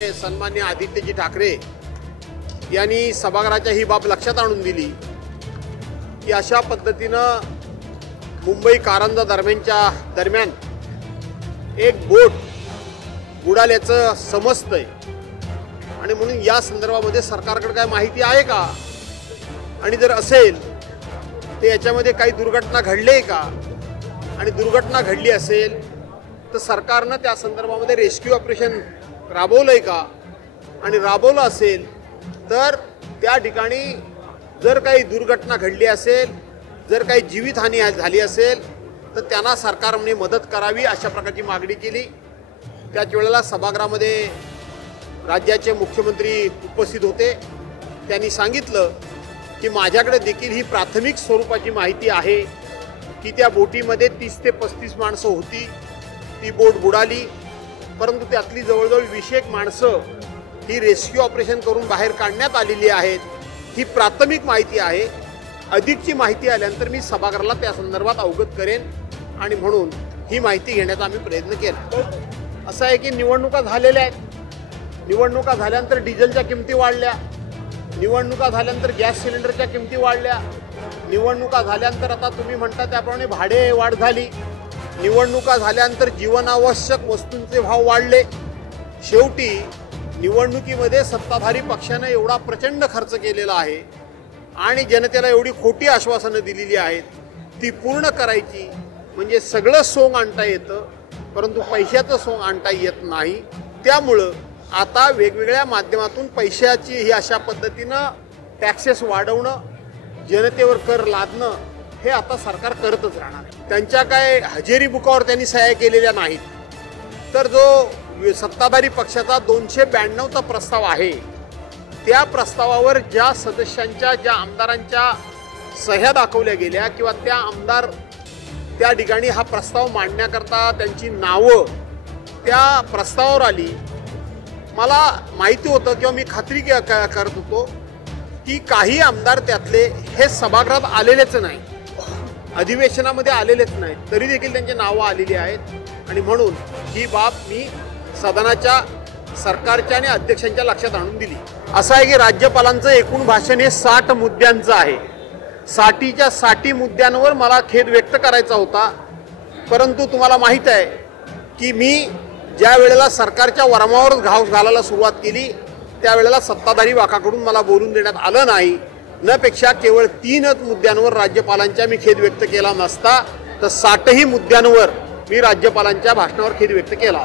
सन्मान्य आदित्यजी ठाकरे यांनी सभागृहाच्या ही बाब लक्षात आणून दिली की अशा पद्धतीनं मुंबई कारंजा दरम्यान एक बोट बुडाल्याचं समजतंय आणि म्हणून या संदर्भामध्ये सरकारकडे काय माहिती आहे का आणि जर असेल तर याच्यामध्ये काही दुर्घटना घडली आहे का आणि दुर्घटना घडली असेल तर सरकारनं त्या संदर्भामध्ये रेस्क्यू ऑपरेशन राबवलंय का आणि राबवलं असेल तर त्या ठिकाणी जर काही दुर्घटना घडली असेल जर काही जीवितहानी झाली असेल तर त्यांना सरकारने मदत करावी अशा प्रकारची मागणी केली। त्याच वेळेला सभागृहामध्ये राज्याचे मुख्यमंत्री उपस्थित होते। त्यांनी सांगितलं की माझ्याकडे देखील ही प्राथमिक स्वरूपाची माहिती आहे की त्या बोटीमध्ये 30 ते 35 माणसं होती, ती बोट बुडाली, परंतु त्यातली जवळजवळ 20 माणसं ही रेस्क्यू ऑपरेशन करून बाहेर काढण्यात आलेली आहेत। ही प्राथमिक माहिती आहे। अधिकची माहिती आल्यानंतर मी सभागृहाला त्या संदर्भात अवगत करेन आणि म्हणून ही माहिती घेण्याचा आम्ही प्रयत्न केला। असं आहे की निवडणुका झालेल्या आहेत, निवडणुका झाल्यानंतर डिझेलच्या किमती वाढल्या, निवडणुका झाल्यानंतर गॅस सिलेंडरच्या किमती वाढल्या, निवडणुका झाल्यानंतर आता तुम्ही म्हणता त्याप्रमाणे भाडे वाढ झाली, निवडणुका झाल्यानंतर जीवनावश्यक वस्तूंचे भाव वाढले। शेवटी निवडणुकीमध्ये सत्ताधारी पक्षानं एवढा प्रचंड खर्च केलेला आहे आणि जनतेला एवढी खोटी आश्वासनं दिलेली आहेत, ती पूर्ण करायची म्हणजे सगळं सोंग आणता येतं परंतु पैशाचं सोंग आणता येत नाही। त्यामुळं आता वेगवेगळ्या माध्यमातून पैशाची ही अशा पद्धतीनं टॅक्सेस वाढवणं, जनतेवर कर लादणं हे आता सरकार करतच राहणार आहे। त्यांच्या काय हजेरी बुकावर त्यांनी सह्या केलेल्या नाहीत, तर जो सत्ताधारी पक्षाचा 292चा प्रस्ताव आहे त्या प्रस्तावावर ज्या सदस्यांच्या ज्या आमदारांच्या सह्या दाखवल्या गेल्या किंवा त्या आमदार त्या ठिकाणी हा प्रस्ताव मांडण्याकरता त्यांची नावं त्या प्रस्तावावर आली, मला माहिती होतं किंवा मी खात्री करत होतो की काही आमदार त्यातले हे सभागृहात आलेलेच नाही, अधिवेशनामध्ये आलेलेच नाहीत, तरी देखील त्यांची नावं आलेली आहेत आणि म्हणून ही बाब मी सदनाच्या सरकारच्या आणि अध्यक्षांच्या लक्षात आणून दिली। असं आहे की राज्यपालांचं एकूण भाषण हे 60 मुद्द्यांचं आहे। 60च्या 60 मुद्द्यांवर मला खेद व्यक्त करायचा होता, परंतु तुम्हाला माहीत आहे की मी ज्या वेळेला सरकारच्या वरमावर घाव घालायला सुरुवात केली त्यावेळेला सत्ताधारी वाकाकडून मला बोलून देण्यात आलं नाही। नपेक्षा केवळ 3च मुद्द्यांवर राज्यपालांच्या मी खेद व्यक्त केला नसता तर 60ही मुद्द्यांवर मी राज्यपालांच्या भाषणावर खेद व्यक्त केला।